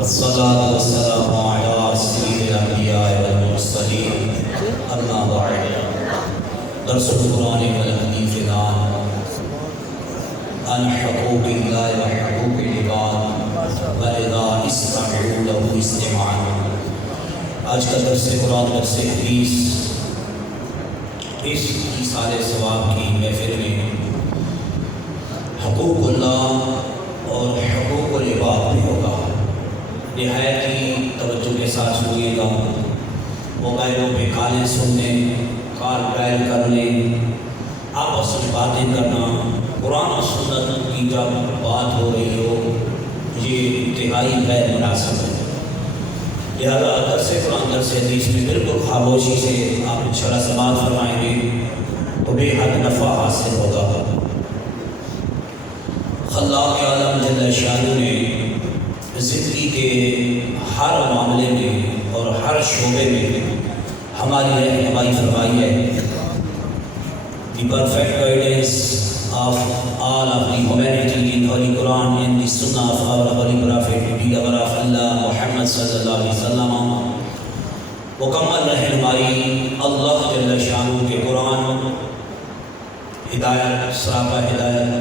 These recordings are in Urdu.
الصلاة والسلام على سيد الأنبياء والمرسلين أما بعد درس القرآن والحديث الآن عن حقوق الله وحقوق العباد وإذا استمعوا له استماعا. آج کا درس قرآن درس حدیث اس ایصال ثواب کی محفل میں حقوق اللہ اور حقوق العباد بھی ہوگا. نہایت ہی توجہ کے ساتھ سنیے گا. موبائلوں پہ گانے سننے، کال بیل کرنے، آپس میں باتیں کرنا، قرآن و سنت کی جب بات ہو رہی ہو یہ انتہائی غیر مناسب ہے. لہذا درس قرآن درس حدیث میں بالکل خاموشی سے آپ انشاءاللہ سماعت فرمائیں گے تو بے حد نفع حاصل ہوگا. خلاق عالم جل شانہ نے زندگی کے ہر معاملے میں اور ہر شعبے میں ہماری رہنمائی فرمائی ہے. The perfect guidance of all of the humanity in Holy Quran and the Sunnah of our Holy Prophet Nabi of Allah Muhammad sallallahu alaihi wasallam. مکمل رہنمائی اللہ جل شانہ کے قرآن، ہدایت سراپا ہدایت،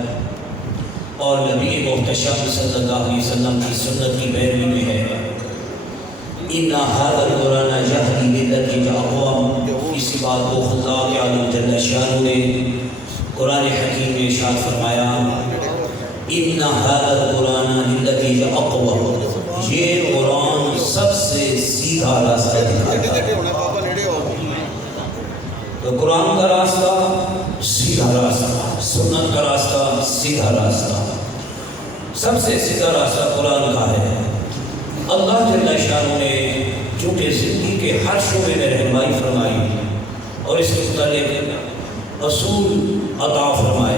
اور نبی محتشم صلی اللہ علیہ وسلم کی سنت کی پیروی میں ہے. ان ھذا القرآن یہدی للتی ہی اقوم. اسی بات کو خلاق عالم جل شانہ نے قرآن حکیم میں ارشاد فرمایا، ان ھذا القرآن للتی ہی اقوم. یہ قرآن سب سے سیدھا راستہ دکھاتا ہے. تو قرآن کا راستہ سیدھا راستہ، سنت کا راستہ سیدھا راستہ، سب سے سیدھا راستہ قرآن کا ہے. اللہ جل شانہ نے چونکہ زندگی کے ہر شعبے میں رہنمائی فرمائی اور اس کے متعلق اصول عطا فرمائے،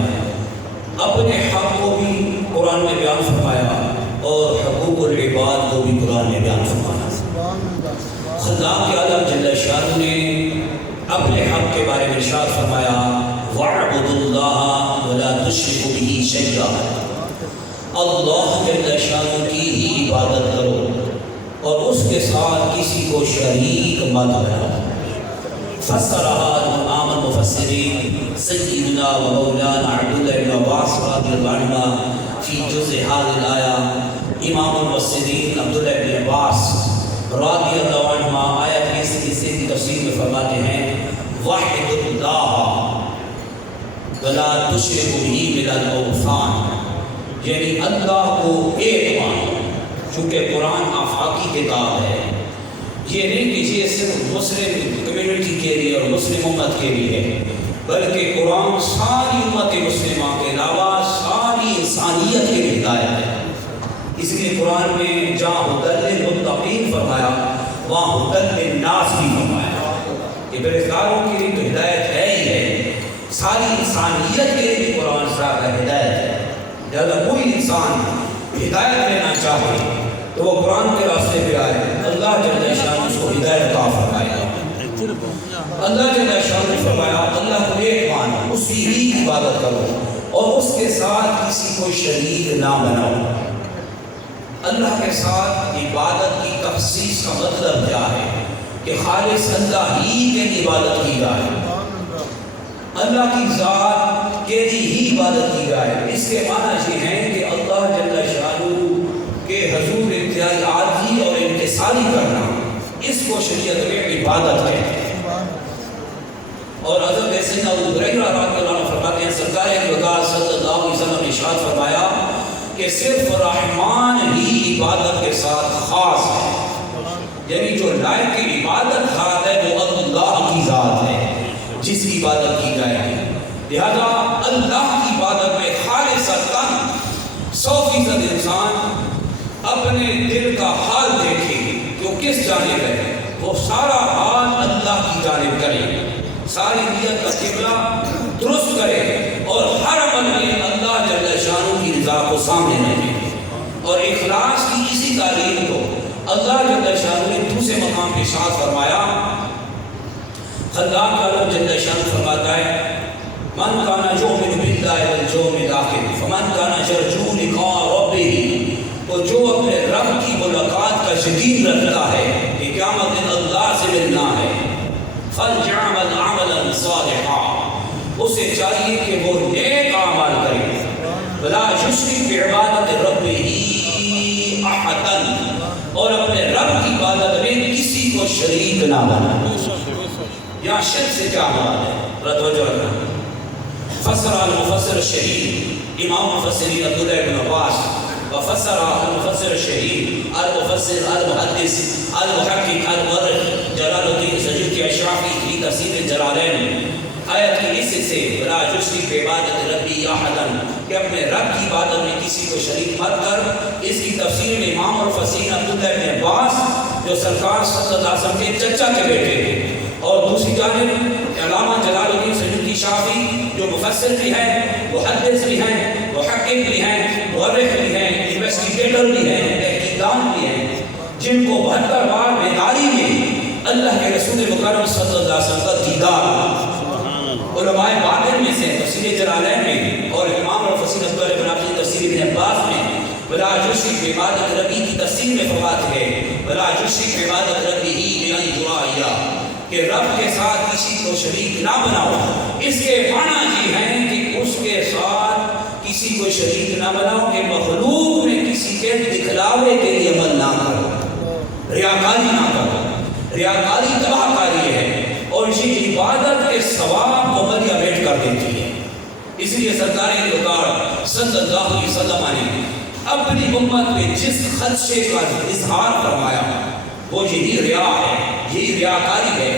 اپنے حق کو بھی قرآن میں بیان فرمایا اور حقوق العباد کو بھی قرآن میں بیان فرمایا. خلاق عالم جل شانہ نے اپنے حق کے بارے میں ارشاد فرمایا، وَاعْبُدُوا اللَّهَ وَلَا تُشْرِكُوا بِهِ شَيْئًا. اللہ جل شانہ کی ہی عبادت کرو اور اس کے ساتھ کسی کو شریک مت بناؤ. فسرها امام المفسرین سیدنا و مولانا عبداللہ بن عباس رضی اللہ عنہ فی جزء هذه الآیہ. امام المفسرین عبداللہ بن عباس رضی اللہ عنہ آیت کے اس حصے کی تفسیر میں فرماتے ہیں، وحد اللہ ولا تشرک به من الاوثان. یعنی اللہ کو ایک مانو. چونکہ قرآن آفاقی کتاب ہے، یہ نہیں کہ یہ صرف مسلم کمیونٹی کے لیے اور مسلم امت کے لیے ہے، بلکہ قرآن ساری امت مسلمہ کے علاوہ ساری انسانیت کے لیے ہدایت ہے. اس لیے قرآن میں جہاں ہدی للمتقین فرمایا وہاں ہدی للناس بھی فرمایا. کہ پرہیزگاروں کے لیے تو ہدایت ہے ہی ہے، ساری انسانیت کے لیے قرآن صاحب کا ہدایت ہے. لہذا کوئی انسان ہدایت لینا چاہے تو وہ قرآن کے راستے پہ آئے، اللہ جل شانہ اس کو ہدایت عطا فرمائے گا. اللہ جل شانہ نے فرمایا اللہ کو ایک مانو، اس کی ہی عبادت کرو اور اس کے ساتھ کسی کو شریک نہ بناؤ. اللہ کے ساتھ عبادت کی تخصیص کا مطلب کیا ہے کہ خالص اللہ ہی کی عبادت کی جائے، اللہ کی ذات کے لیے ہی عبادت کی جائے. اس کے معنی یہ ہیں کہ اللہ جل شانہ کے حضور انتہائی عاجزی اور انکساری کرنا، اس کو شریعت میں عبادت کہتے ہیں. اور حضرت سیدنا ابو ہریرہ رضی اللہ عنہ فرماتے ہیں سرکار انبیاء صلی اللہ علیہ وسلم نے ارشاد فرمایا کہ صرف رحمان ہی عبادت کے ساتھ خاص ہے. یعنی جو لائق کی عبادت ذات ہے وہ اللہ کی ذات ہے جس کی عبادت کی جائے گی. لہذا اللہ کی عبادت میں خالصتاً 100% انسان اپنے دل کا حال دیکھے کہ وہ کس جانب ہے، وہ سارا حال اللہ کی جانب کرے، ساری نیت کا قبلہ درست کرے اور ہر عمل میں اللہ جل شانہ کی رضا کو سامنے رکھے. اور اخلاص کی اسی تعلیم کو اللہ جل شانہ نے دوسرے مقام پہ ارشاد فرمایا، خلاب کا رب جل شان فرماتا ہے من کانا یؤمن باللہ والیوم الآخر فمن کانا یرجو لقاء ربہ، تو جو اپنے رب کی ملاقات کا یقین رکھتا ہے کہ قیامت دن اللہ سے ملنا ہے، فلیعمل عملا صالحا، اسے چاہیے کہ وہ نیک اعمال کرے، ولا یشرک بعبادت ربہ احدا، اور اپنے رب کی عبادت میں کسی کو شریک نہ بنائے۔ یہاں شرک سے کیا مراد ہے؟ توجہ رکھنا۔ فسر المفسر الشہیر امام مفسرین عبداللہ بن عباس، وفسر المفسر الشہیر المفسر المحدث المحقق المؤرخ جلال الدین سجدی اشرافی کی تفسیر جلالین، آیت کی اس سے ولا یشرک بعبادت ربہ احدا، کہ اپنے رب کی عبادت میں کسی کو شریک مت کر، اس کی تفسیر میں امام المفسرین عبداللہ بن عباس جو سرکار صلی اللہ علیہ وسلم کے چچا کے بیٹے ہیں، اور دوسری جانب علامہ جلال الدین سجدی شافی جو مفسر بھی ہیں، محدث بھی ہیں، محقق بھی ہیں، مورخ بھی ہیں، انویسٹیگیٹر بھی ہیں، تحقیقدان بھی ہیں، جن کو 72 بار بیداری میں اللہ کے رسول مکرم صلی اللہ علیہ وسلم کا دیدار، علماء باطن میں سے تفسیر جلالین میں اور امام الفسیر عبداللہ بن عباس تفسیر ابن عباس میں ولا یشرک بعبادت ربہ کی تفسیر میں فوات ہے، ولا یشرک بعبادت ربہ بأن یراء، کہ رب کے ساتھ کسی کو شریک نہ بناؤ، اس کے معنی یہ ہیں کہ اس کے ساتھ کسی کو شریک نہ بناؤ، کہ مخلوق میں کسی کے دکھلاوے کے لیے عمل نہ کرو، ریاکاری نہ کرو، ریاکاری تباہ کاری ہے، اور یہ عبادت کے ثواب کو ملیامیٹ کر دیتی ہے۔ اس لیے سرکار لوکار صلی اللہ علیہ وسلم نے اپنی امت میں جس خدشے کا اظہار فرمایا وہ یہی ریا ہے، یہی ریاکاری ہے۔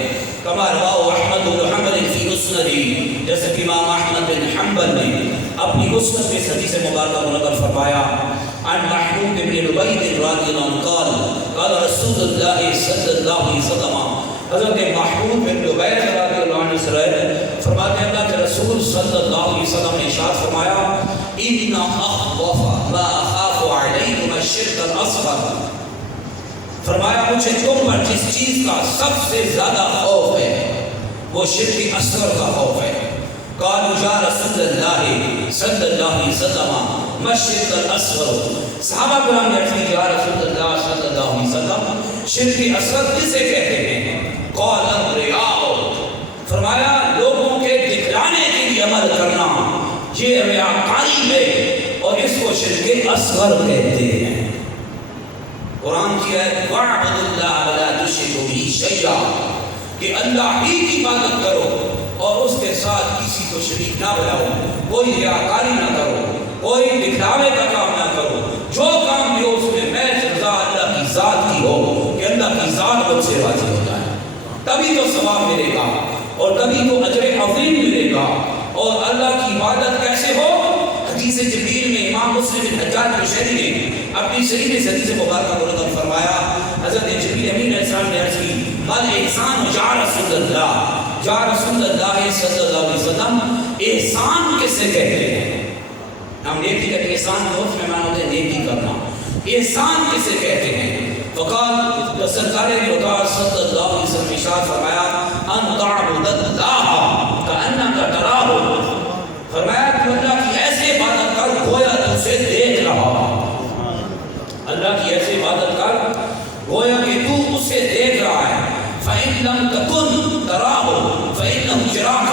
کما رواه احمد بن حنبل فی مسند، جیسے کہ امام احمد بن حنبل نے اپنی مسند میں حدیث مبارکہ کو نقل فرمایا، عن محمود بن لبید رضی اللہ عنہ قال قال رسول اللہ صلی اللہ علیہ وسلم، حضرت محمود بن لبید رضی اللہ عنہ سے فرماتے ہیں اللہ کے رسول صلی اللہ علیہ وسلم نے ارشاد فرمایا، ان اخوف ما اخاف علیکم الشرک الاصغر، فرمایا مجھے تم پر جس چیز کا سب سے زیادہ خوف ہے وہ شرک اصغر کا خوف ہے۔ قالوا یا رسول اللہ صلی اللہ علیہ وسلم ما الشرک الاصغر، صحابہ کرام نے عرض کی یا رسول اللہ صلی اللہ علیہ وسلم شرک اصغر کسے کہتے ہیں؟ قال الریا، فرمایا لوگوں کے دکھلانے کے لیے عمل کرنا یہ ریاکاری ہے، اور اس کو شرک اصغر کہتے ہیں۔ قرآن کی آیت وَاعْبُدُوا اللَّهَ وَلَا تُشْرِكُوا بِهِ شَيْئًا، کہ اللہ ہی کی عبادت کرو اور اس کے ساتھ کسی کو شریک نہ بناؤ، کوئی ریاکاری نہ کرو، کوئی دکھلاوے کا کام نہ کرو، جو کام بھی ہو اس میں محض رضا اللہ کی ذات کی ہو، کہ اللہ کی ذات مجھ سے راضی ہو جائے، تبھی تو ثواب ملے گا اور تبھی تو اجر عظیم ملے گا۔ اور اللہ کی عبادت کیسے ہو؟ حدیث جبریل میں امام مسلم بن حجاج قشیری نے اپنی صحیح میں حدیث مبارکہ کو نقل فرمایا، حضرت جبریل امین علیہ السلام نے عرض کی مال احسان یا رسول اللہ، یا رسول اللہ صلی اللہ علیہ وسلم احسان کسے کہتے ہیں؟ ہم نیکی کہتے ہیں، احسان کو اس میں معنی ہوتے ہیں نیکی کرنا، احسان کسے کہتے ہیں؟ فقال سرکار لوکار صلی اللہ علیہ وسلم ارشاد فرمایا ان تعبد اللہ کأنک تراہ، فرمایا کہ اللہ کی ایسے عبادت کر گویا تو اسے دیکھ رہا، اللہ کی ایسے عبادت کر گویا کہ تو اسے دیکھ رہا ہے۔ فَإِن لَمْ تَكُنْ تَرَاهُ فَإِنَّهُ يَرَاكَ،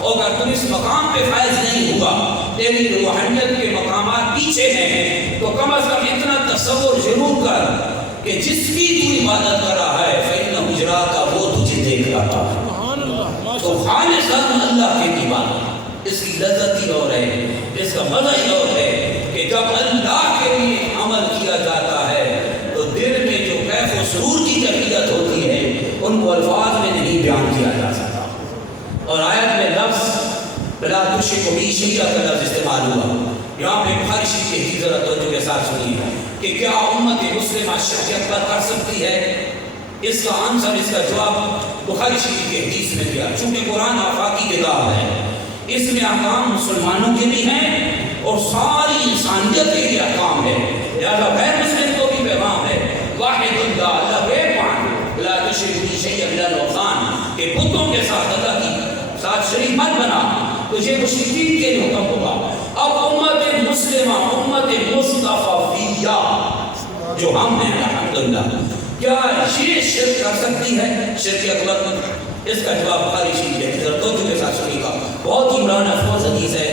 اور اگر تم اس مقام پہ فائز نہیں ہوا، تیری روحانیت کے مقامات پیچھے ہیں، تو کم از کم اتنا تصور ضرور کر کہ جس کی تو عبادت کر رہا ہے فَإِنَّهُ يَرَاكَ، وہ تجھے دیکھ رہا ہے۔ تو خالصاً اللہ کی عبادت، اس کی لذت ہی اور ہے، اس کا مزہ ہی اور ہے کہ جب اللہ کے لیے عمل کیا جاتا ہے تو دل میں جو کیف و سرور کی کیفیت ہوتی ہے ان کو الفاظ میں نہیں بیان کیا جا سکتا۔ اور آیت میں لفظ بلا تشرکوا بہ شیئا کا لفظ استعمال ہوا، یہاں پہ بخاری شریف کی حدیث ذرا توجہ کے ساتھ سنیے کہ کیا امت مسلمہ شرک اکبر کر سکتی ہے؟ اس کا آنسر، اس کا جواب بخاری شریف کی حدیث میں دیا، چونکہ قرآن آفاقی کتاب ہے، اس میں احکام مسلمانوں کے بھی ہیں اور ساری انسانیت کے لیے احکام ہے، لہذا غیر مسلم کو بھی پیغام ہے واحد اللہ، اللہ ایک مان، لا تشرکوا بہ شیئا من الاوثان، کہ بت بتوں کے ساتھ اللہ کی ساتھ شریک مت بنا، تجھے مشرکین کے لیے حکم ہوگا۔ اب امت مسلمہ، امت مصطفیہ جو ہم ہیں الحمدللہ، کیا یہ شرک کر سکتی ہے؟ شرک اکبر؟ اس کا جواب بخاری شریف ہے، ذرا توجہ کے ساتھ سنیے گا، بہت ہی عمران افروز حدیث ہے۔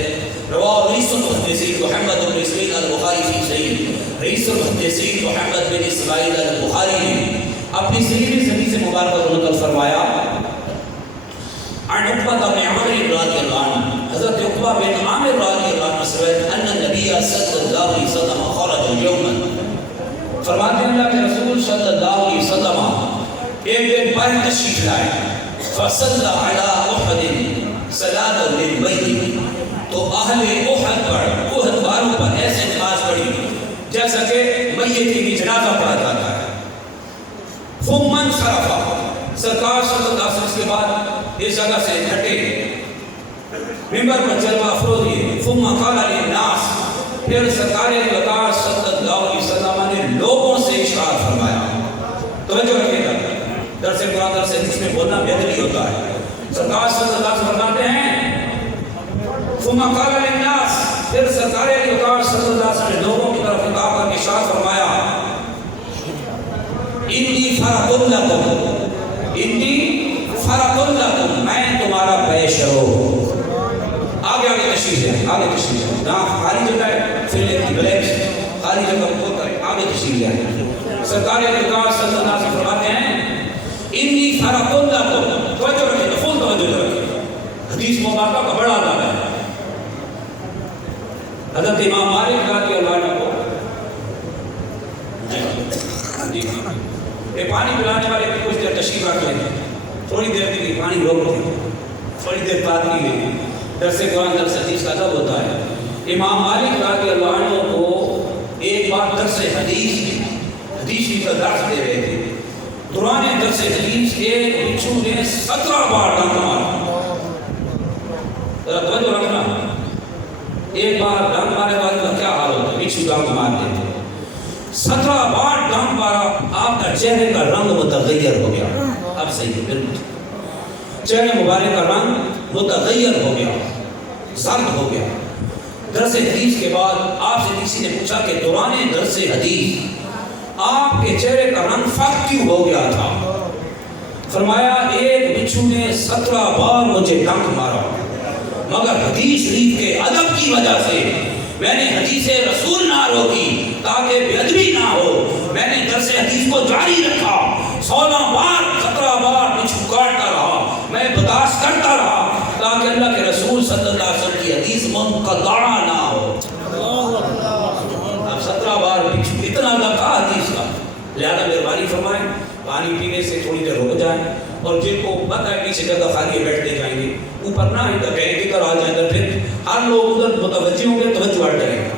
رواه رئیس المحدثین محمد بن اسماعیل البخاری فی صحیح، رئیس المحدثین محمد بن اسماعیل البخاری نے اپنی صحیح حدیث مبارکہ نقل فرمایا عن عقبہ بن عامر رضی اللہ عنہ، حضرت عقبہ بن عامر رضی اللہ عنہ سے ان النبی صلی اللہ علیہ وسلم خرج یوما، فرماتے ہیں اللہ کے رسول صلی اللہ علیہ وسلم ایک دن باہر تشریف لائے، فصلی علی احد صلاۃ للمیت، تو اہل احد پر، احد والوں پر ایسے نماز پڑھی جیسا کہ میت کی جنازہ پڑھا جاتا ہے۔ ثم انصرف، سرکار صلی اللہ علیہ وسلم کے بعد اس جگہ سے ہٹے، ممبر پر جلوہ افروز ہوئے۔ ثم قال للناس، پھر سرکار وقار صلی اللہ علیہ وسلم نے لوگوں سے ارشاد فرمایا، توجہ رکھیے گا، درس قرآن درس حدیث میں بولنا بہتری ہوتا ہے۔ سرکار صلی اللہ علیہ وسلم فرماتے ہیں ثم قال للناس، پھر سرکار وقار صلی اللہ علیہ وسلم نے لوگوں کی طرف خطاب کر کے ارشاد فرمایا انی فرق لکم، انی فرق لکم، میں تمہارا پیش رو۔ آگے آگے تشریح ہے، آگے تشریح ہے، جہاں خالی جگہ ہے فل ان دی بلینکس، خالی جگہ کو کریں، آگے تشریح ہے۔ سرکار وقار صلی اللہ علیہ وسلم فرماتے ہیں انی فرق لکم، توجہ رکھیں، فل توجہ رکھیں، حدیث مبارکہ کا بڑا ادب ہے۔ حضرت امام مالک رضی اللہ عنہ کو یہ پانی پلانے والے بھی کچھ دیر تشریف رکھ لیں، تھوڑی دیر کے لیے پانی روک لیں، تھوڑی دیر بعد نہیں لیں، درس قرآن درس حدیث کا ادب ہوتا ہے۔ امام مالک رضی اللہ عنہ کو ایک بار درس حدیث کی درس دے رہے تھے، دوران درس حدیث کے بچھو نے 17 بار ڈنک مارا، توجہ رکھنا، ایک بار ڈنک مارے والے کا کیا حال ہوتا ہے، بچھو ڈنک مار دیتے، 17 بار ڈنک مارا، آپ کا چہرے کا رنگ متغیر ہو گیا، اب صحیح ہے بالکل، چہرے مبارک کا رنگ متغیر ہو گیا، زرد ہو گیا۔ درس حدیث کے بعد آپ سے کسی نے پوچھا کہ دوران درس حدیث آپ کے چہرے کا رنگ فاق کیوں ہو گیا تھا؟ فرمایا ایک بچھو نے 17 بار مجھے ڈنک مارا، مگر حدیث شریف کے ادب کی وجہ سے میں نے حدیث رسول نہ روکی تاکہ بے ادبی نہ ہو، میں نے درس حدیث کو جاری رکھا، 16 بار 17 بار بچھو کاٹتا رہا، میں برداشت کرتا رہا تاکہ اللہ کے رسول صلی اللہ علیہ وسلم کی حدیث منقطع نہ ہو۔ اب 17 بار بچھو اتنا لگا حدیث کا، لہذا مہربانی فرمائیں پانی پینے سے تھوڑی دیر رک جائیں، اور جن کو پتہ ہے پیچھے جگہ خالی بیٹھتے جائیں گے، اوپر نہ ادھر کہیں کہ ادھر آ جائیں گے، پھر ہر لوگ ادھر متوجہ ہوں گے، توجہ ہٹ جائے گا۔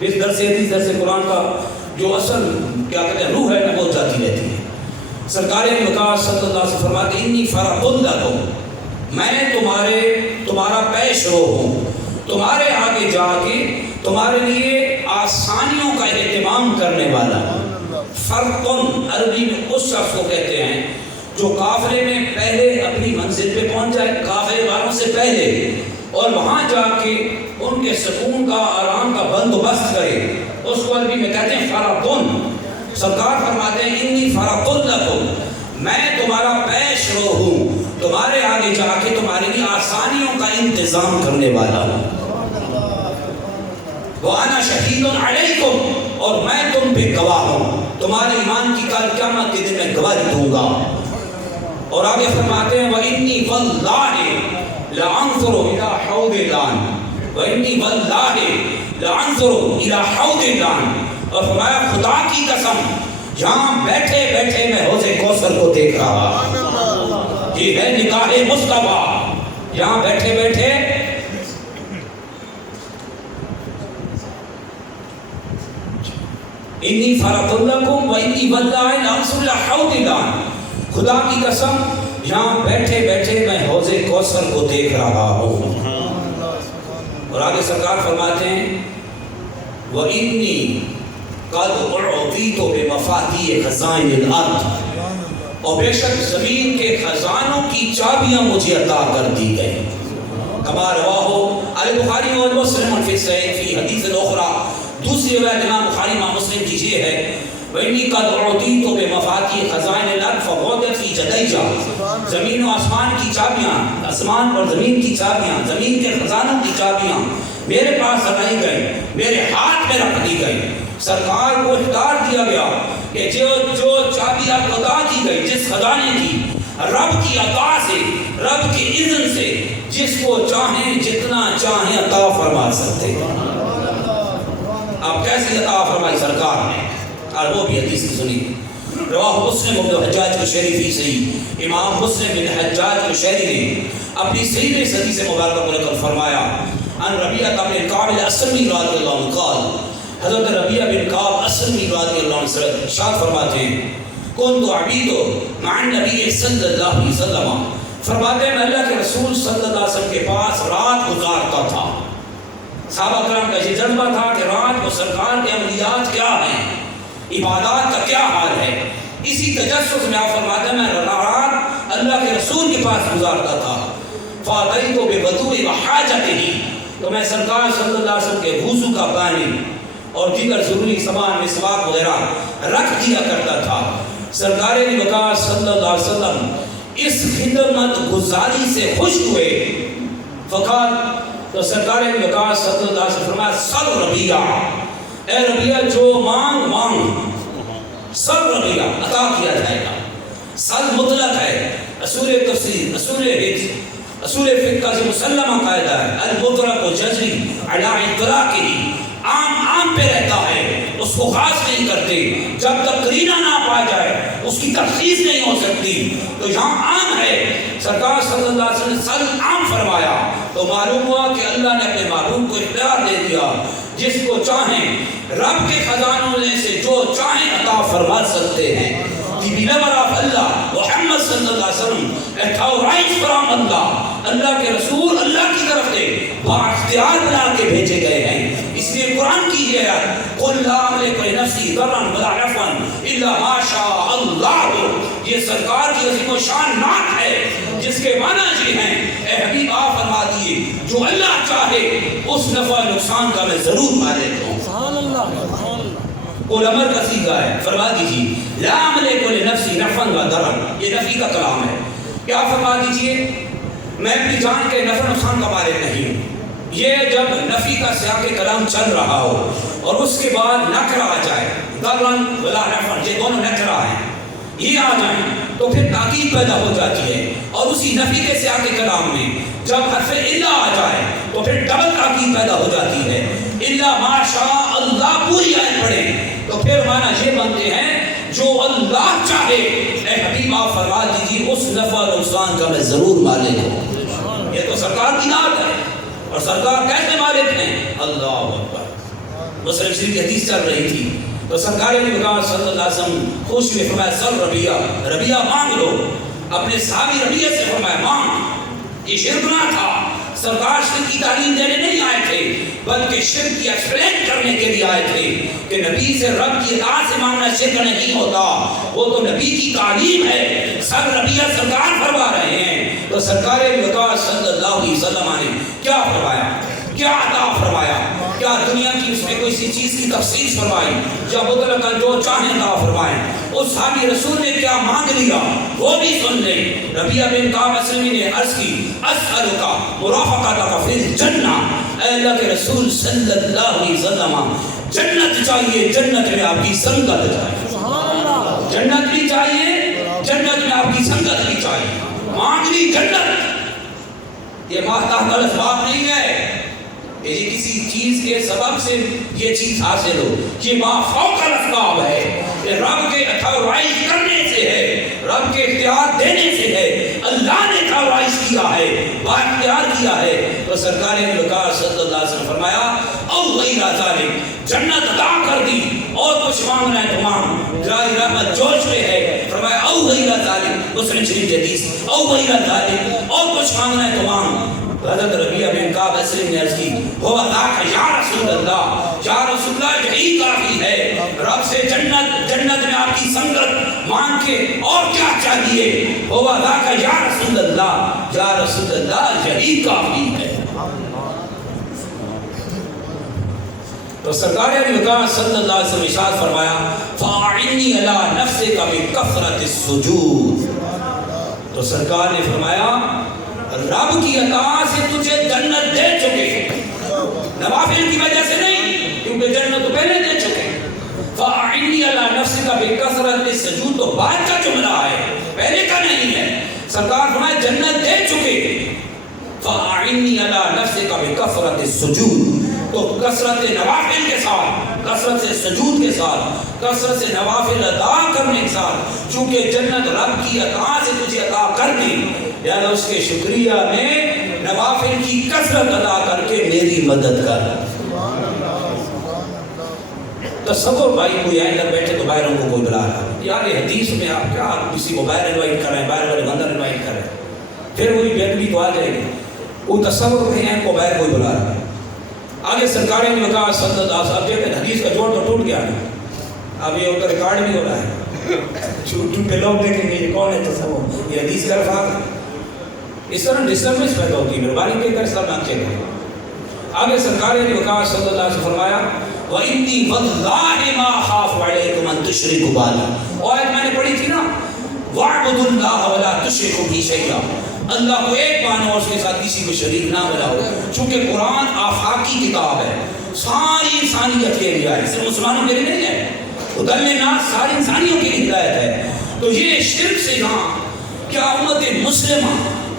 اس درس حدیث درس قرآن کا جو اصل کیا کہتے ہیں روح ہے وہ جاتی رہتی ہے۔ سرکار وقار صلی اللہ علیہ وسلم فرماتے ہیں انی فرق لکم، میں تمہارا پیش رو ہوں، تمہارے آگے جا کے تمہارے لیے آسانیوں کا اہتمام کرنے والا۔ فرقن عربی میں اس شخص کو کہتے ہیں جو قافلے میں پہلے اپنی منزل پہ پہنچ جائے، قافلے والوں سے پہلے، اور وہاں جا کے ان کے سکون کا آرام کا بندوبست کرے، اس کو عربی میں کہتے ہیں فرقن۔ سرکار فرماتے ہیں انی فرق لکم، میں تمہارا پیش رو ہوں، تمہارے آگے جا کے تمہارے لیے آسانیوں کا انتظام کرنے والا ہوں۔ وَأَنَا شَهِيدٌ عَلَيْكُمْ، اور میں تم پہ گواہ ہوں، تمہارے ایمان کی کل قیامت کے دن میں گواہی دوں گا۔ اور آگے فرماتے ہیں وَإِنِّي وَاللَّهِ لَأَنظُرُ إِلَىٰ حَوْضِ اللَّهِ، وَإِنِّي وَاللَّهِ لَأَنظُرُ إِلَىٰ حَوْضِ اللَّهِ، اور فرمایا خدا کی قسم یہاں بیٹھے بیٹھے میں حوض کوثر کو دیکھ رہا، یہ ہے نگاہ مصطفیٰ، یہاں بیٹھے بیٹھے انی فرق لکم وانی واللہ لانصر الحوض اللَّهِ، خدا کی قسم یہاں بیٹھے بیٹھے میں حوض کوثر کو دیکھ رہا ہوں۔ اور آگے سرکار فرماتے ہیں وَإِنِّي قَدْ أُعْطِيتُ بِمَفَاتِحِ خَزَائِنِ الْأَرْضِ، اور بے شک زمین کے خزانوں کی چابیاں مجھے عطا کر دی گئی. کما رواہ البخاری و مسلم فی صحیح فی حدیث اخری. دوسری روایت امام بخاری امام مسلم کی یہ ہے وَإِنِّي قَدْ أُعْطِيتُ بِمَفَاتِحِ خَزَائِنِ الْأَرْضِ فَغُوَّضَتْ فِي يَدَيَّ. زمین و آسمان کی چابیاں، آسمان اور زمین کی چابیاں، زمین کے خزانوں کی چابیاں میرے پاس رکھی گئی، میرے ہاتھ میں رکھ دی گئی. سرکار کو اختیار دیا گیا کہ جو چابی آپ عطا کی گئی جس خزانے کی، رب کی عطا سے، رب کے اذن سے جس کو چاہیں جتنا چاہیں عطا فرما سکتے ہیں. اب کیسی عطا فرمائی سرکار نے، اور وہ بھی حدیث کی سنی. رواہ مسلم بن حجاج قشیری فی صحیح. امام مسلم بن حجاج قشیری نے اپنی صحیح میں حدیث مبارکہ کو نقل فرمایا ان ربیعہ بن کعب الاسلمی رضی اللہ عنہ قال. حضرت ربیعہ بن کعب اسلمی رضی اللہ عنہ سے ارشاد فرماتے ہیں کنت عبید مع النبی صلی اللہ علیہ وسلم. فرماتے ہیں میں اللہ کے رسول صلی اللہ علیہ وسلم کے پاس رات گزارتا تھا. صحابہ کرام کا یہ جذبہ تھا کہ رات کو سرکار کے عملیات کیا ہیں، عبادات کا کیا حال ہے. اسی تجسس میں آپ فرماتے ہیں میں رات اللہ کے رسول کے پاس گزارتا تھا. فاتحیت بوضوء وحاجتہ. تو میں سرکار صلی اللہ علیہ وسلم کے وضو کا پانی اور دیگر ضروری سامان مسواک وغیرہ رکھ دیا کرتا تھا. سرکار وقار صلی اللہ علیہ وسلم اس خدمت گزاری سے خوش ہوئے. فقال تو سرکار وقار صلی اللہ علیہ وسلم فرمایا سل ربیع، اے ربیع جو مانگ مانگ. سل ربیع عطا کیا جائے گا. سل مطلق ہے. اصول تفسیر، اصول حدیث، اصول فقہ کا جو مسلمہ قاعدہ ہے المطلق و جزری علی اطلاقہ، عام پہ رہتا ہے، اس کو خاص نہیں کرتے. جب تک قرینہ نہ پایا جائے اس کی تخصیص نہیں ہو سکتی. تو یہاں عام ہے. سرکار صلی اللہ علیہ وسلم نے سل عام فرمایا تو معلوم ہوا کہ اللہ نے اپنے محبوب کو اختیار دے دیا جس کو چاہیں رب کے خزانوں میں سے جو چاہیں عطا فرما سکتے ہیں. The beloved of Allah محمد صلی اللہ علیہ وسلم authorized from Allah، اللہ کے رسول اللہ کی طرف سے بااختیار بنا کے بھیجے گئے ہیں. اس لیے قرآن کی یہ آیت قل لا املک لنفسی ضرا ولا نفعا الا ما شاء اللہ، یہ سرکار کی عظیم و شان نعت ہے جس کے معنی یہ ہیں اے حبیب آپ فرما دیے جو اللہ چاہے اس نفع نقصان کا میں ضرور مالک ہوں. سبحان اللہ. قول امر کا صیغہ ہے. فرما دیجیے لا املک لنفسی نفعا ولا ضرا، یہ نفی کا کلام ہے. کیا فرما دیجیے میں اپنی جان کے نفع نقصان کا مالک نہیں ہوں. یہ جب نفی کا سیاق کلام چل رہا ہو اور اس کے بعد نکرہ آ جائے ضرا ولا نفعا، یہ دونوں نکرہ ہیں، یہ آ جائیں تو پھر تاکید پیدا ہو جاتی ہے. اور اسی نفی کے سیاق کلام میں جب حرف الا آ جائے تو پھر ڈبل تاکید پیدا ہو جاتی ہے. الا ما شاء اللہ پوری آیت پڑھیں تو پھر معنی یہ بنتے ہیں جو اللہ چاہے. اے حبیب آپ فرما دیجیے اس نفع نقصان کا میں ضرور مالک ہوں. یہ تو سرکار کی نعت ہے. اور سرکار کیسے مالک ہیں؟ اللہ اکبر. مسلم شریف کی حدیث چل رہی تھی تو سرکار نے کہا صلی اللہ علیہ وسلم خوش میں فرمایا سل ربیع، ربیع مانگ لو. اپنے صحابی ربیع سے فرمایا مانگ. یہ شرک نہ تھا. سرکار شرک کی تعلیم دینے نہیں آئے تھے بلکہ شرک کی ایکسپلین کرنے کے لیے آئے تھے کہ نبی سے رب کی اطاعت سے مانگنا شرک نہیں ہوتا، وہ تو نبی کی تعلیم ہے. سر ربیع سرکار فرما رہے ہیں تو سرکار وقار صلی اللہ علیہ وسلم نے کیا فرمایا، کیا عطا فرمایا، کیا دنیا کی اس میں کوئی سی چیز کی تفصیل فرمائی یا مطلقاً جو چاہیں عطا فرمائیں. اس صحابی رسول نے کیا مانگ لیا وہ بھی سن لیں. ربیع بن کعب اسلمی نے عرض کی اسألک مرافقتک فی الجنہ، اے اللہ کے رسول صلی اللہ علیہ وسلم جنت چاہیے، جنت میں آپ کی سنگت چاہیے. جنت بھی چاہیے، جنت میں آپ کی سنگت بھی چاہیے. مانگ لی جنت. یہ محتاج الاسباب نہیں ہے کہ یہ کسی چیز کے سبب سے یہ چیز حاصل ہو. یہ ما فوق الاسباب ہے. یہ رب کے اتھورائز کرنے سے ہے، رب کے اختیار دینے سے ہے. اللہ نے اتھورائز کیا ہے، بااختیار کیا ہے. تو سرکار وقار صلی اللہ علیہ وسلم فرمایا او غیر ذالک، جنت عطا کر دی اور کچھ مانگنا ہے تو مانگ، جاری رحمت جوش میں ہے. فرمایا او غیر ذالک، مسلم شریف حدیث او غیر ذالک، اور کچھ مانگنا ہے تو مانگ. حضرت ربیعہ بن کعب اسلم نے عرض کی ہو ذاک یا رسول اللہ، یا رسول اللہ یہی کافی ہے، رب سے جنت میں آپ کی سنگت مانگ کے اور کیا چاہیے؟ ہو ذاک یا رسول اللہ، یا رسول اللہ یہی کافی ہے۔ تو سرکار مقام صلی اللہ علیہ وسلم ارشاد فرمایا فاعنی علی نفسک بکثرۃ السجود۔ تو سرکار نے فرمایا رب کی عطا سے تجھے جنت دے چکے، نوافل کی وجہ سے نہیں، کیونکہ جنت تو پہلے دے چکے۔ فاعنی علی نفسک بکثرۃ السجود تو بعد کا جملہ ہے، پہلے کا نہیں ہے۔ سرکار فرمایا جنت دے چکے۔ فاعنی علی نفسک بکثرۃ السجود، تو کثرت نوافل کے ساتھ، کثرت سے سجود کے ساتھ، کثرت سے نوافل ادا کرنے کے ساتھ، چونکہ جنت رب کی عطا سے تجھے عطا کر دی، یعنی اس کے شکریہ میں نوافل کی کثرت ادا کر کے میری مدد کر۔ تصور بھائی کوئی اندر بیٹھے تو باہروں کو کوئی بلا رہا ہے، یار یہ حدیث میں آپ کیا کسی کو باہر انوائٹ کر رہے ہیں، باہر والے بندر انوائٹ کر رہے ہیں، پھر وہی بیٹری تو آ جائے گی، کوئی تصور نہیں ہے کو باہر کوئی بلا رہا ہے۔ آگے سرکار نے کہا صلی اللہ علیہ وسلم حدیث کا جوڑ تو ٹوٹ گیا، اب یہ ادھر ریکارڈ بھی ہو رہا ہے، چھوٹے لوگ دیکھیں گے یہ کون ہے تصور، یہ حدیث کا الفاظ ہے، اس طرح ڈسٹربنس پیدا ہوتی ہے، مہربانی کے کر اس طرح نہ چلے۔ آگے سرکار نے کہا صلی اللہ علیہ وسلم فرمایا وَإِنِّي وَاللَّهِ مَا خَافُ عَلَيْكُمْ أَن تُشْرِكُوا بِي، اور ایک میں نے پڑھی تھی نا وَاعْبُدُوا اللَّهَ وَلَا تُشْرِكُوا بِهِ شَيْئًا، اللہ کو ایک مانو اور اس کے ساتھ کسی کو شریک نہ بناؤ۔ چونکہ قرآن آفاقی کتاب ہے، ساری انسانیت کے لیے ہے، صرف مسلمانوں کے لیے نہیں ہے، ہدی للناس ساری انسانیوں کے لیے ہدایت ہے۔ تو یہ شرک سے یہاں کیا امت مسلمہ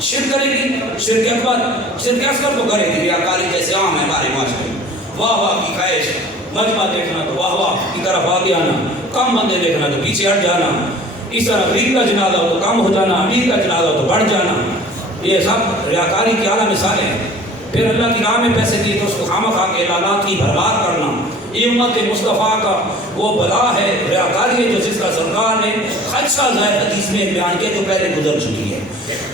شرک کرے گی؟ شرک اکبر، شرک اصغر تو کرے گی، ریاکاری جیسے عام ہے ہمارے معاشرے میں، واہ واہ کی خواہش، مجمع دیکھنا تو واہ واہ کی طرف آگے آنا، کم بندے دیکھنا تو پیچھے ہٹ جانا، اس طرح غریب کا جنازہ ہو تو کم ہو جانا، امیر کا جنازہ ہو تو بڑھ جانا، یہ سب ریاکاری کی اعلیٰ مثالیں ہیں۔ پھر اللہ کی راہ میں پیسے دیے تو اس کو خامہ خواہ کے اعلانات کی بھرمار کرنا، یہ امت مصطفیٰ کا وہ بلا ہے، ریاکاری ہے جو جس کا سرکار نے خدشہ زائد حدیث میں بیان کیا تو پہلے گزر چکی ہے۔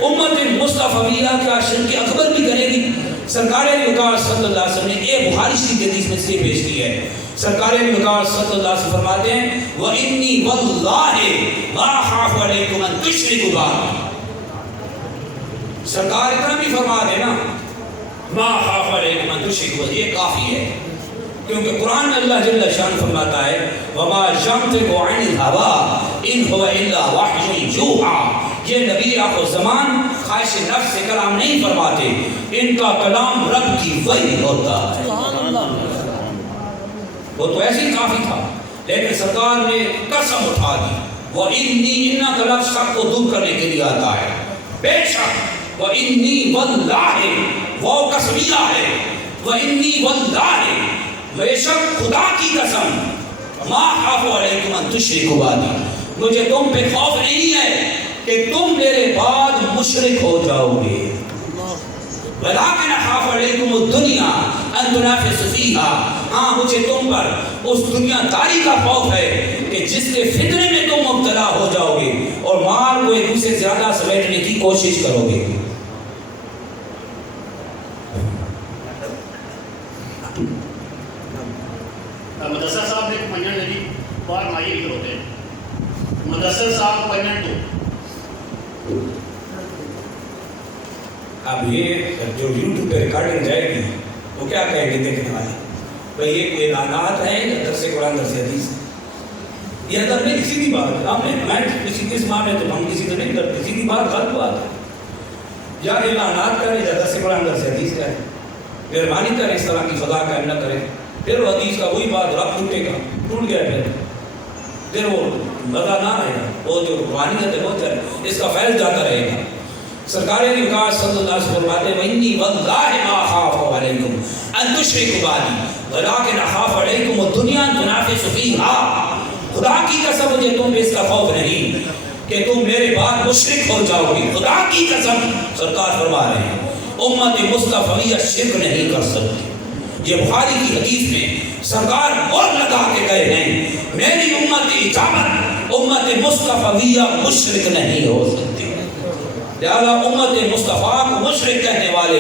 امت مصطفیٰ کیا شرک اکبر بھی کرے گی؟ سرکار مقام صلی اللہ علیہ وسلم نے ایک بخاری شریف کی حدیث میں سے پیش کی ہے۔ سرکار مقام صلی اللہ علیہ وسلم فرماتے ہیں وَإِنِّي وَاللَّهِ مَا خَافُ عَلَيْكُمْ أَن تُشْرِكُوا بِي، سرکار اتنا بھی فرما دے نا مَا خَافُ عَلَيْكُمْ أَن تُشْرِكُوا بِي، یہ کافی ہے، کیونکہ قرآن میں اللہ جل شان فرماتا ہے وَمَا يَنطِقُ عَنِ الْهَوَىٰ إِنْ هُوَ إِلَّا وَحْيٌ يُوحَىٰ، یہ نبی آخر زمان خواہش نفس سے کلام نہیں فرماتے، ان کا کلام رب کی وحی ہوتا ہے۔ وہ تو ایسی کافی تھا، لیکن سرکار نے قسم اٹھا دی وَإِنِّي، اِنَّا کا لفظ شک کو دور کرنے کے لیے آتا ہے، بے شک وَإِنِّي وَاللَّهِ، وہ قسمیہ ہے، وَإِنِّي وَاللَّهِ، بے شک خدا کی قسم، مَا خَافُ عَلَيْكُمْ أَن تُشْرِكُوا بِي، مجھے تم پہ خوف نہیں ہے کہ تم میرے بعد مشرک ہو جاؤ گے، وَلَٰكِنْ أَخَافُ عَلَيْكُمُ الدُّنْيَا أَن تُنَافِسُوا فِيهَا، ہاں مجھے تم پر اس دنیا داری کا خوف ہے کہ جس کے فتنے میں تم مبتلا ہو جاؤ گے اور مال کو ایک دوسرے سے زیادہ سمیٹنے کی کوشش کرو گے۔ مدثر صاحب نے پنجن ندی بار مائی لکھ ہوتے ہیں، مدثر صاحب پنجن تو اب یہ جو یوٹیوب پہ ریکارڈنگ جائے گی وہ کیا کہیں گے دیکھنے والے بھئی یہ کوئی اعلانات ہیں یا درس قرآن درس حدیث؟ یہ ادب نہیں، سیدھی بات ہم نے میں کسی کس معاملے تو ہم کسی سے نہیں کرتے، سیدھی بات غلط بات ہے، یا اعلانات کریں یا درس قرآن درس حدیث کریں، مہربانی کریں اس طرح کی فضا قائم نہ کریں، پھر وہ حدیث کا وہی بات رب ٹوٹے گا، ٹوٹ گیا پھر وہ مزہ نہ رہے گا، وہ جو روحانیت ہے وہ چلے، اس کا فیض جاتا رہے گا۔ سرکار مقام صلی اللہ علیہ وسلم فرماتے ہیں وَإِنِّي وَاللَّهِ مَا خَافُ عَلَيْكُمْ أَن تُشْرِكُوا بِي وَلَٰكِنْ أَخَافُ عَلَيْكُمُ الدُّنْيَا أَن تُنَافِسُوا فِيهَا، خدا کی قسم مجھے تم پہ اس کا خوف نہیں کہ تم میرے بعد مشرک ہو جاؤ گے، خدا کی قسم سرکار فرما رہے ہیں امت مصطفیہ شرک نہیں کر سکتی۔ یہ بخاری کی حدیث میں سرکار اور لگا کے گئے ہیں میری امت اجابت امت مصطفیہ مشرک نہیں ہو سکتی، لہذا امت مصطفیٰ کو مشرک کہنے والے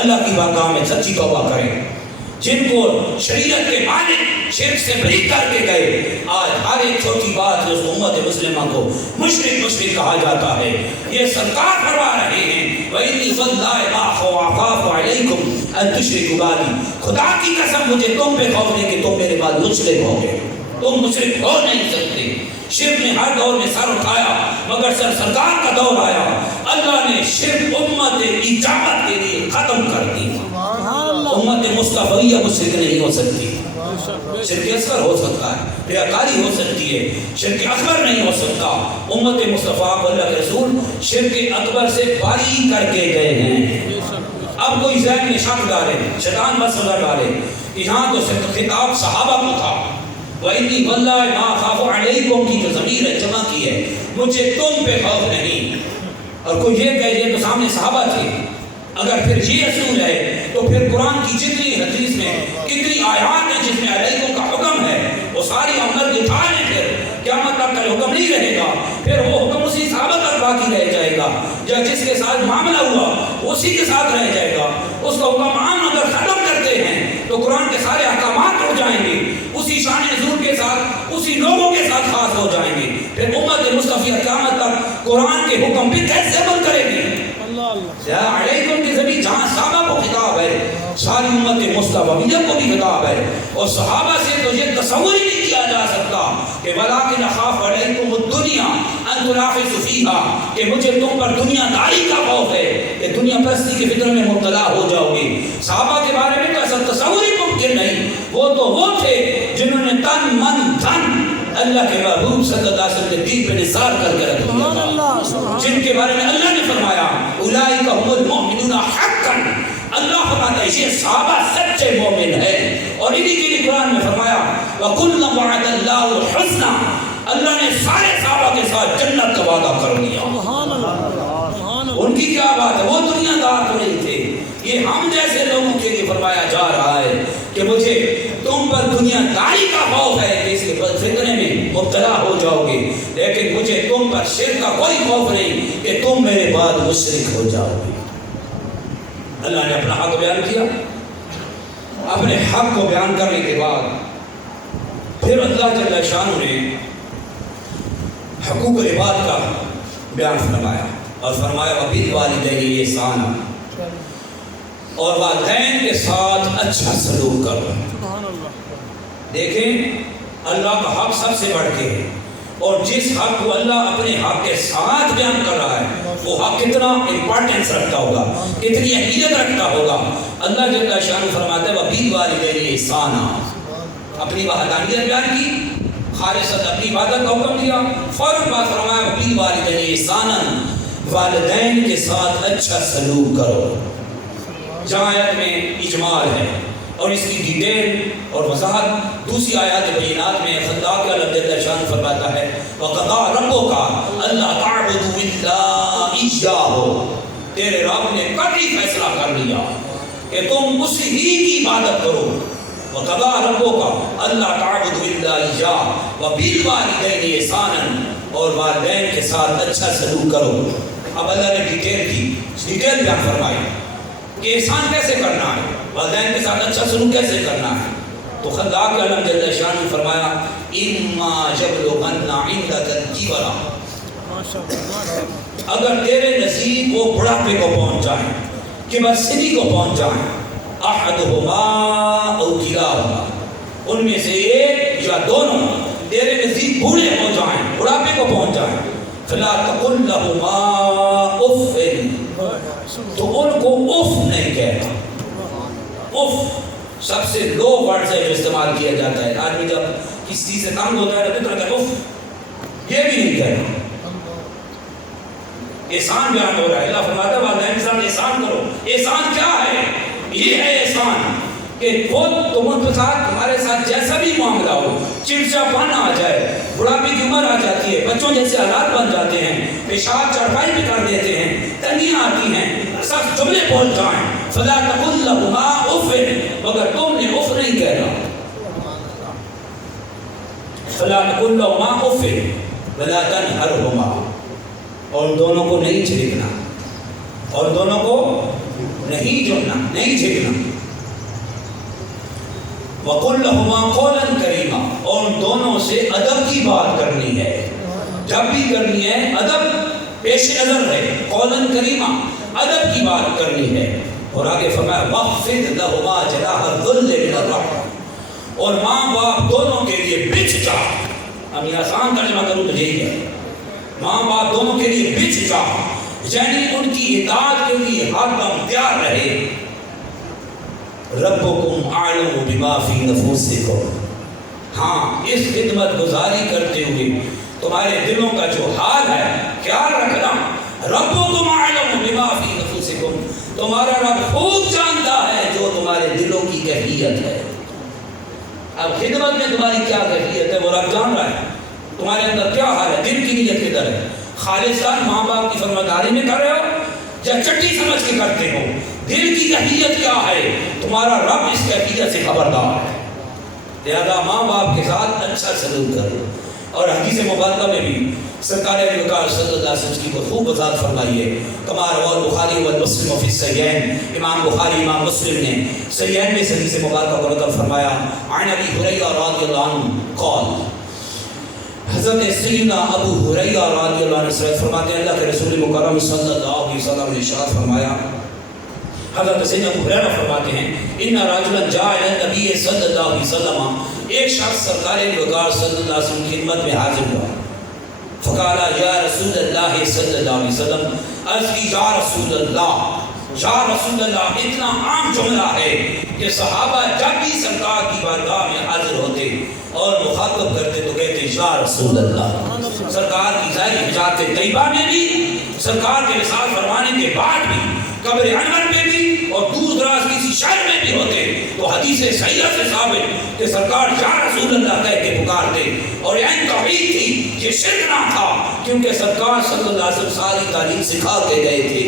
اللہ کی بارگاہ میں سچی توبہ کریں. جن کو شریعت کے مالک شرک سے بری کر کے گئے، آج ہر ایک چھوٹی بات اس امت مسلمہ کو مشرک کہا جاتا ہے. یہ سرکار فرما رہے ہیں وَإِنِّي وَاللَّهِ مَا أَخَافُ عَلَيْكُمْ أَن تُشْرِكُوا بِي. خدا کی قسم مجھے تم پہ خوف نہیں کہ تم میرے بعد مشرک ہو گے. تم مشرک ہو نہیں سکتے. شرک نے ہر دور میں سر اٹھایا، مگر سرکار کا دور آیا، اللہ نے شرک امت اجابت کے لیے ختم کر دی. امت مصطفیہ مشرک نہیں ہو سکتی. شرک اصغر ہو سکتا ہے، ریاکاری ہو سکتی ہے، شرک اکبر نہیں ہو سکتا. امت مصطفیٰ کو اللہ کے رسول شرک اکبر سے باری کر کے گئے ہیں. اب کوئی ذہن میں شک ڈالے، شیطان بس نظر ڈالے، یہاں تو خطاب صحابہ کو تھا. وَإِنِّي وَاللَّهِ مَا أَخَافُ عَلَيْكُمْ کی جو ضمیر ہے جمع کی ہے، مجھے تم پہ خوف نہیں. اور کوئی یہ کہہ یہ تو سامنے صحابہ تھے. اگر پھر یہ اصول ہے تو پھر قرآن کی جتنی حدیث میں کتنی آیات ہیں جس میں علیکم کا حکم ہے، وہ ساری عمر اٹھا لیں. پھر قیامت تک کا حکم نہیں رہے گا، پھر وہ حکم اسی صحابہ تک باقی رہ جائے گا. یا جس کے ساتھ معاملہ ہوا اسی کے ساتھ رہ جائے گا. اس کا حکم عام اگر ختم کرتے ہیں تو قرآن کے سارے احکامات ہو جائیں گے، اسی شان نزول کے ساتھ اسی لوگوں کے ساتھ خاص ہو جائیں گے. پھر امت مصطفیٰ قیامت تک قرآن کے حکم پہ کیسے عمل کرے گی؟ یا علیکم کی زمین جہاں صحابہ کو خطاب ہے، ساری امت مصطفیہ کو بھی خطاب ہے. اور صحابہ سے تو یہ تصور ہی نہیں کیا جا سکتا کہ وَلَٰكِنْ أَخَافُ عَلَيْكُمُ الدُّنْيَا أَن تُنَافِسُوا فِيهَا، کہ مجھے تم پر دنیا داری کا خوف ہے کہ دنیا پرستی کے فکر میں مبتلا ہو جاؤ گے. صحابہ کے بارے میں تو ایسا تصور ہی ممکن نہیں. وہ تو وہ تھے جنہوں نے تن من دھن اللہ کے محبوب صلی اللہ علیہ وسلم کے دین پہ نثار کر کے رکھ دیا، جن کے بارے میں اللہ نے فرمایا اولئک هم المؤمنون حقا. اللہ فرماتا ہے یہ صحابہ سچے مومن ہیں. اور انہی کے لیے قرآن میں فرمایا وَكُلًّا وَعَدَ اللَّهُ الْحُسْنَى، اللہ نے سارے صحابہ کے ساتھ جنت کا وعدہ کر دیا. ان کی کیا بات ہے، وہ دنیا دار تو نہیں تھے. یہ ہم جیسے لوگوں کے لیے فرمایا جا رہا ہے کہ مجھے تم پر دنیا داری کا خوف ہے کہ اس کے فتنے میں مبتلا ہو جاؤ گے، لیکن مجھے تم پر شرک کا کوئی خوف نہیں کہ تم میرے بعد مشرک ہو جاؤ گے. اللہ نے اپنا حق بیان کیا. اپنے حق کو بیان کرنے کے بعد پھر اللہ جل شانہ نے حقوق عباد کا بیان فرمایا اور فرمایا وَبِالْوَالِدَيْنِ إِحْسَانًا، اور والدین کے ساتھ اچھا سلوک کرو. دیکھیں اللہ کا حق سب سے بڑھ کے ہے، اور جس حق کو اللہ اپنے حق کے ساتھ بیان کر رہا ہے وہ حق کتنا امپورٹنس رکھتا ہوگا، کتنی اہمیت رکھتا ہوگا. اللہ جل شانہ فرماتا ہے وَبِالْوَالِدَيْنِ إِحْسَانًا، اپنی وحدانیت بیان کی، خالصت اپنی عبادت کا حکم دیا، فوراً بعد فرمایا وَبِالْوَالِدَيْنِ إِحْسَانًا، والدین کے ساتھ اچھا سلوک کرو. جہاں آیت میں اجمال ہے اور اس کی ڈیٹیل اور وضاحت دوسری آیات بینات میں خدا کے اللہ جل شان فرماتا ہے وَقَضَىٰ رَبُّكَ أَلَّا تَعْبُدُوا إِلَّا إِيَّاهُ، تیرے رب نے قطعی فیصلہ کر لیا کہ تم اسی ہی کی عبادت کرو. وَقَضَىٰ رَبُّكَ أَلَّا تَعْبُدُوا إِلَّا إِيَّاهُ وَبِالْوَالِدَيْنِ إِحْسَانًا، اور والدین کے ساتھ اچھا سلوک کرو. اب اللہ نے ڈیٹیل بیان فرمائی کہ احسان کیسے کرنا ہے، والدین کے ساتھ اچھا سلوک کیسے کرنا ہے. تو خدا کے علم جل شان نے فرمایا اِمَّا يَبْلُغَنَّ عِندَكَ الْكِبَرَ، اگر تیرے نزدیک وہ بڑھاپے کو پہنچ جائیں، کبر سنی کو پہنچ جائیں، أَحَدُهُمَا أَوْ كِلَاهُمَا، ان میں سے ایک یا دونوں تیرے نزدیک بوڑھے ہو جائیں، بڑھاپے کو پہنچ جائیں، فَلَا تَقُلْ لَهُمَا أُفٍّ، تو ان کو اف نہیں کہنا. اف سب سے لو ورڈ ہے جو استعمال کیا جاتا ہے. آدمی جب کسی چیز سے تنگ ہوتا ہے تو کہتا ہے اف، یہ بھی نہیں کہنا. احسان بیان ہو رہا ہے. اللہ فرماتا ہے والدین کے ساتھ احسان کرو. احسان کیا ہے؟ یہ ہے احسان کہ خود تم ان کے ساتھ تمہارے ساتھ جیسا بھی معاملہ ہو، چڑچڑا پن آ جائے، بڑھاپے کی عمر آ جاتی ہے، بچوں جیسے حالات بن جاتے ہیں، پیشاب چڑھائی بھی کر دیتے ہیں، تنگیاں آتی ہیں، سخت جملے بول جائیں، فلا تقل لهما اف، مگر تم نے اف نہیں کہنا. فلا تقل لهما اف ولا تنهرهما، اور دونوں کو نہیں چھڑکنا، اور دونوں کو نہیں جڑنا، نہیں جھکنا. وَقُلْ لَهُمَا قَوْلًا كَرِيمًا، اور ان دونوں سے ادب کی بات کرنی ہے. جب بھی کرنی ہے ادب پیش نظر ہے. قولاً کریمہ، ادب کی بات کرنی ہے. اور آگے فرمایا وَخْفِضْ لَهُمَا جَنَاحَ الذُّلِّ مِنَ الرَّحْمَةِ، اور ماں باپ دونوں کے لیے بچھ جا. اب یہ آسان ترجمہ کروں تو یہی ہے، ماں باپ دونوں کے لیے بچھ جا، یعنی ان کی اطاعت کے لیے ہر دم تیار رہے. ربکم اعلم بما فی نفوسکم، ہاں اس خدمت گزاری کرتے ہوئے تمہارے دلوں کا جو حال ہے خیال رکھنا. ربکم اعلم بما فی نفوسکم، تمہارا رب خوب جانتا ہے جو تمہارے دلوں کی کیفیت ہے. اب خدمت میں تمہاری کیا کیفیت ہے وہ رب جان رہا ہے. تمہارے اندر کیا حال ہے، دل کی نیت کدھر ہے، خالصان ماں باپ کی فرمانبرداری میں کر رہے ہو یا چٹی سمجھ کے کرتے ہو. دل کی کیفیت کیا ہے، تمہارا رب اس کیفیت سے خبردار ہے. لہذا ماں باپ کے ساتھ اچھا سلوک کرو. اور حدیث مبارکہ میں بھی سرکار وقار صلی اللہ علیہ وسلم کی خوب وضاحت فرمائی ہے. کما رواه البخاری ومسلم فی الصحیحین، امام بخاری امام مسلم نے صحیحین میں حدیث مبارکہ کو نقل فرمایا. عن ابی ہریرہ رضی اللہ عنہ قال، حضرت سیدنا ابو ہریرہ رضی اللہ عنہ سے فرماتے ہیں اللہ کے رسول مکرم صلی اللہ علیہ وسلم نے ارشاد فرمایا، حضرت سیدنا ابو ہریرہ فرماتے ہیں ان رجلا جاء الی النبی صلی اللہ علیہ وسلم، ایک شخص سرکار وقار صلی اللہ علیہ وسلم کی خدمت میں حاضر ہوا. فقالا یا رسول اللہ صلی اللہ علیہ وسلم، عرض کی یا رسول اللہ، یا رسول اللہ اتنا عام جملہ ہے کہ صحابہ جب بھی سرکار کی بارگاہ میں حاضر ہوتے اور مخاطب کرتے تو کہتے یا رسول اللہ. سرکار کی ظاہری حجات طیبہ میں بھی، سرکار کے وصال فرمانے کے بعد بھی، قبر انور میں بھی اور دور دراز کسی شہر میں بھی ہوتے تو حدیث صحیحہ سے ثابت کہ سرکار یا رسول اللہ کہہ کے پکارتے. اور یہ توحید تھی، یہ شرک نہ تھا، کیونکہ سرکار صلی اللہ علیہ وسلم ساری تعلیم سکھا کے گئے تھے.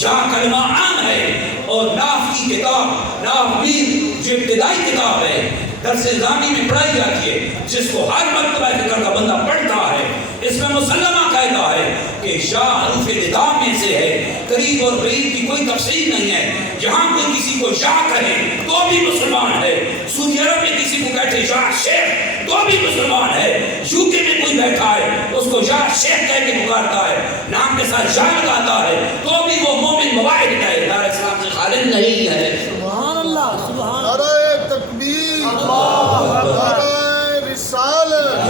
یا کلمہ عام ہے. اور ناف کی کتاب، ناف میر جو ابتدائی کتاب ہے درس نظامی میں پڑھائی جاتی ہے، جس کو ہر مرتبہ فکر کا بندہ پڑھتا ہے، اس میں مسلمہ کہتا ہے کہ یا حروف نداء میں سے ہے، قریب اور بعید کی کوئی تفصیل نہیں ہے. جہاں کوئی کسی کو یا کہے تو بھی مسلمان ہے. سعودی عرب میں کسی کو کہتے یا شیخ تو بھی مسلمان ہے. یو کے میں کوئی بیٹھا ہے اس کو یا شیخ کہہ کے پکارتا ہے، نام کے ساتھ یا لگاتا ہے تو بھی وہ مومن مواحد ہے، دار اسلام سے خارج نہیں ہے. سبحان اللہ، سبحان اللہ، نعرہ تکبیر، نعرہ رسالت،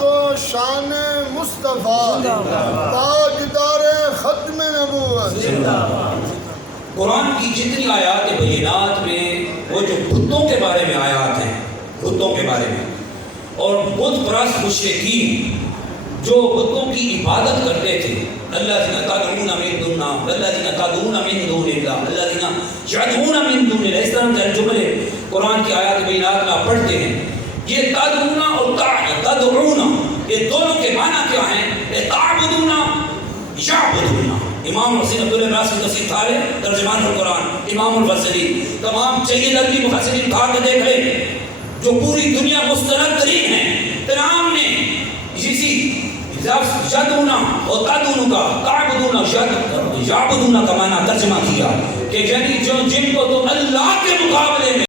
تو شان مصطفیٰ، تاجدار ختم نبوت. قرآن کی جتنی آیات بینات میں وہ جو بتوں کے بارے میں آیات ہیں، بتوں کے بارے میں، اور بت پرست مشرکین جو بتوں کی عبادت کرتے تھے، الذین تدعون من دون اللہ، الذین تدعون من دون اللہ، الذین یدعون من دون اللہ، اس طرح کے جملے قرآن کی آیات بینات میں آپ پڑھتے ہیں. یہ تدعون اور تدعون یہ دونوں کے معنی کیا ہیں؟ تعبدون یعبدون. امام حسین عبداللہ ناصر تفسیر تھارے ترجمان القرآن، امام الفسرین، تمام چیئے عربی مفسرین کھا کے دیکھ لیں جو پوری دنیا مستند ترین ہیں، تمام نے اسی یدعون اور تدعون کا تعبدون یعبدون کا معنی ترجمہ کیا کہ یعنی جو جن کو تم اللہ کے مقابلے میں